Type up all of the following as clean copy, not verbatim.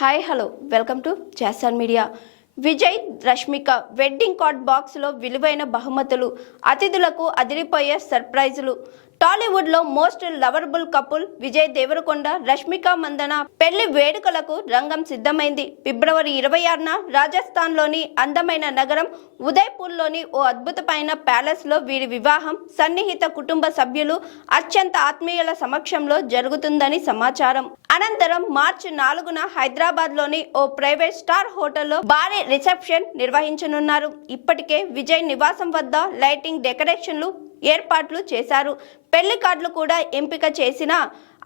Hi hello welcome to Jason media. Vijay Rashmika wedding card బాక్స్లో విలువైన బహుమతులు, అతిథులకు అదిరిపోయే సర్ప్రైజులు. టాలీవుడ్లో మోస్ట్ లవరబుల్ కపుల్ విజయ్ దేవరకొండ, రష్మిక మందన పెళ్లి వేడుకలకు రంగం సిద్ధమైంది. ఫిబ్రవరి 26న రాజస్థాన్లోని అందమైన నగరం ఉదయ్పూర్లోని ఓ అద్భుతమైన ప్యాలెస్లో వీరి వివాహం సన్నిహిత కుటుంబ సభ్యులు, అత్యంత ఆత్మీయుల సమక్షంలో జరుగుతుందని సమాచారం. అనంతరం మార్చి 4న హైదరాబాద్లోని ఓ ప్రైవేట్ స్టార్ హోటల్లో భారీ రిసెప్షన్ నిర్వహించనున్నారు. ఇప్పటికే విజయ్ నివాసం వద్ద లైటింగ్, డెకరేషన్లు ఏర్పాట్లు చేశారు. పెళ్లి కార్డులు కూడా ఎంపిక చేసిన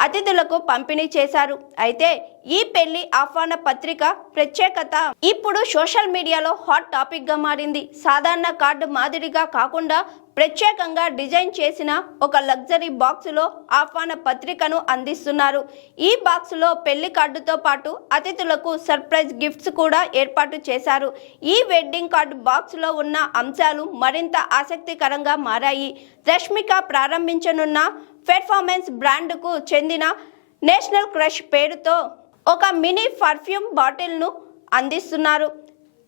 అతిథులకు పంపిణీ చేశారు. అయితే ఈ పెళ్లి ఆహ్వాన పత్రిక ప్రత్యేకత ఇప్పుడు సోషల్ మీడియాలో హాట్ టాపిక్ గా మారింది. సాధారణ కార్డు మాదిరిగా కాకుండా ప్రత్యేకంగా డిజైన్ చేసిన ఒక లగ్జరీ బాక్సులో ఆహ్వాన పత్రికను అందిస్తున్నారు. ఈ బాక్సులో పెళ్లి కార్డుతో పాటు అతిథులకు సర్ప్రైజ్ గిఫ్ట్స్ కూడా ఏర్పాటు చేశారు. ఈ వెడ్డింగ్ కార్డు బాక్సులో ఉన్న అంశాలు మరింత ఆసక్తికరంగా మారాయి. రష్మిక ప్రారంభించనున్న పెర్ఫార్మెన్స్ బ్రాండ్కు చెందిన నేషనల్ క్రష్ పేరుతో ఒక మినీ పర్ఫ్యూమ్ బాటిల్ను అందిస్తున్నారు.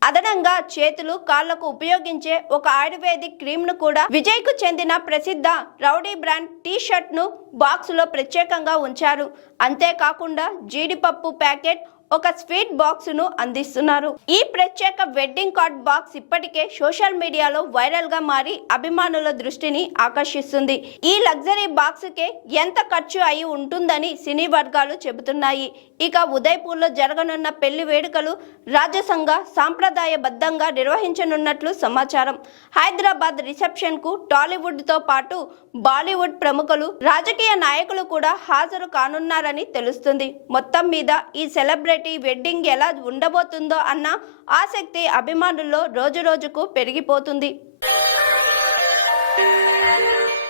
అదనంగా చేతులు, కాళ్లకు ఉపయోగించే ఒక ఆయుర్వేదిక్ క్రీమ్ను కూడా విజయ్కు చెందిన ప్రసిద్ధ రౌడీ బ్రాండ్ టీ షర్ట్ను బాక్సులో ప్రత్యేకంగా ఉంచారు. అంతేకాకుండా జీడిపప్పు ప్యాకెట్, ఒక స్వీట్ బాక్సును అందిస్తున్నారు. ఈ ప్రత్యేక వెడ్డింగ్ కార్డ్ బాక్స్ ఇప్పటికే సోషల్ మీడియాలో వైరల్ గా మారి అభిమానుల దృష్టిని ఆకర్షిస్తుంది. ఈ లగ్జరీ బాక్స్ కే ఎంత ఖర్చు అయి ఉంటుందని సినీ వర్గాలు చెబుతున్నాయి. ఇక ఉదయ్పూర్లో జరగనున్న పెళ్లి వేడుకలు రాజసంగా సాంప్రదాయబద్ధంగా నిర్వహించనున్నట్లు సమాచారం. హైదరాబాద్ రిసెప్షన్ కు టాలీవుడ్ తో పాటు బాలీవుడ్ ప్రముఖులు, రాజకీయ నాయకులు కూడా హాజరు కానున్నారని తెలుస్తుంది. మొత్తం మీద ఈ సెలబ్రిటీ వెడ్డింగ్ ఎలా ఉండబోతుందో అన్న ఆసక్తి అభిమానుల్లో రోజురోజుకు పెరిగిపోతుంది.